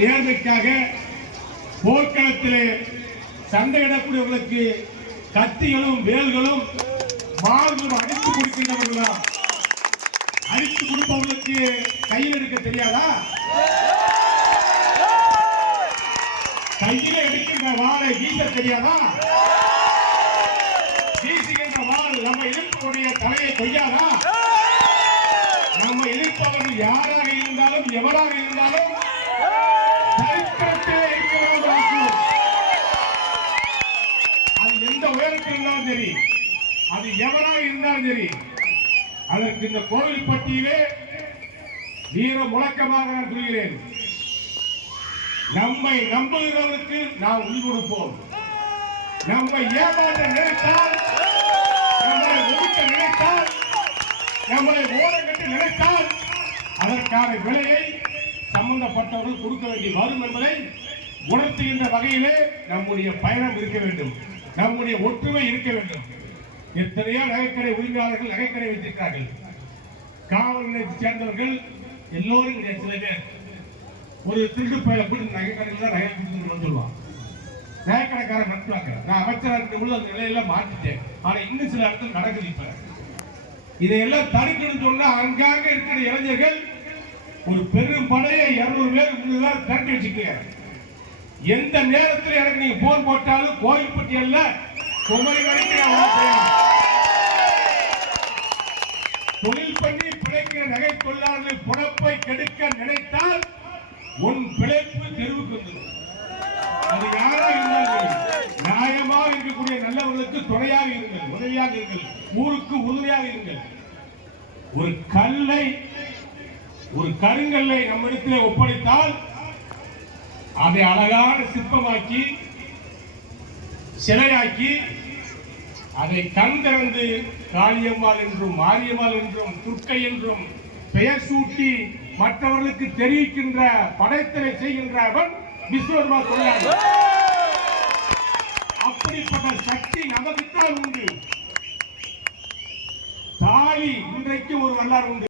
நேர்மைக்காக போர்க்களத்திலே சண்டையிடக்கூடியவர்களுக்கு கத்திகளும் வேல்களும் மார்பும் அடித்து கொடுக்கின்றவர்களா? அடித்து கொடுப்பவர்களுக்கு கையில் எடுக்க தெரியாதா? கையில எடுக்கின்ற வாளை வீச தெரியாதா? வீசுகின்ற வாள் நம்ம எதிர்ப்புடைய தலையை கொய்யாதா? நம்ம எதிர்ப்பவர்கள் யாராக இருந்தாலும் எவராக இருந்தாலும் சரித்திரத்திலே இருக்கிறார்கள். அது எந்த உயரத்தில் இருந்தாலும் சரி, அது எவராக இருந்தாலும் சரி, அதற்கு இந்த கோவில் பட்டியலே வீர முழக்கமாக நான் சொல்கிறேன். நம்மை நம்புகிறவருக்கு நாம் உயிர் கொடுப்போம். நம்மை ஏமாற்ற நினைத்தால், நம்மளை ஒதுக்க நினைத்தால், நம்மளை ஓரங்கட்டு நினைத்தால் அதற்கான விலையை சம்பந்தப்பட்டவர்கள் கொடுக்க வேண்டி வரும் என்பதை உணர்த்துகின்ற வகையிலே நம்முடைய பயணம் இருக்க வேண்டும், நம்முடைய ஒற்றுமை இருக்க வேண்டும். எத்தனையோ நகைக்கடை உரிமையாளர்கள் நகைக்கடை வைத்திருக்கிறார்கள். காவல் நிலையத்தை சேர்ந்தவர்கள் எல்லோரும் சில பேர் ஒரு திருட்டு பயில போய் நகைக்கடையில் தான் நகை கொடுத்து சொல்லுவான். நகைக்கடைக்காரன் நடத்துவாங்க. நான் அமைச்சராக இருக்கிற அந்த நிலையில மாற்றிட்டேன். ஆனா இன்னும் சில இடத்துல நடக்குது. இப்ப இதையெல்லாம் தடுக்கணும்னு சொன்னா அங்காங்க இருக்கிற இளைஞர்கள் ஒரு பெரும் படையை 200 பேர் முன்னதாக திரட்டி வச்சுக்க. எந்த நேரத்தில் எனக்கு நீங்க போன் போட்டாலும் கோயில்பட்டி அல்ல குமரி வரைக்கும் தொழில் பண்ணி பிழைக்கிற நகை தொழிலாளர்கள் பொழப்பை கெடுக்க நினைத்தால் உன் பிழைப்பு தெருவுக்கு வந்தது. அது யாரா இருந்தாலும் நியாயமாக இருக்கக்கூடிய நல்லவர்களுக்கு துணையாக இருங்கள், உதவியாக இருங்கள், ஊருக்கு உறுதியாக இருங்கள். ஒரு கல்லை, ஒரு கருங்கல்லை நம்ம இடத்திலே ஒப்படைத்தால் அதை அழகான சிற்பமாக்கி சிலையாக்கி அதை கண் திறந்து காளியம்மாள் என்றும் மாரியம்மாள் என்றும் துர்க்கை என்றும் பெயர் சூட்டி மற்றவர்களுக்கு தெரிவிக்கின்ற படைத்தலை செய்கின்றவன் விஸ்வகர்மா தொழிலாளர். அப்படிப்பட்ட சக்தி நமக்குத்தான் உண்டு. தாலி இன்றைக்கு ஒரு வரலாறு உண்டு.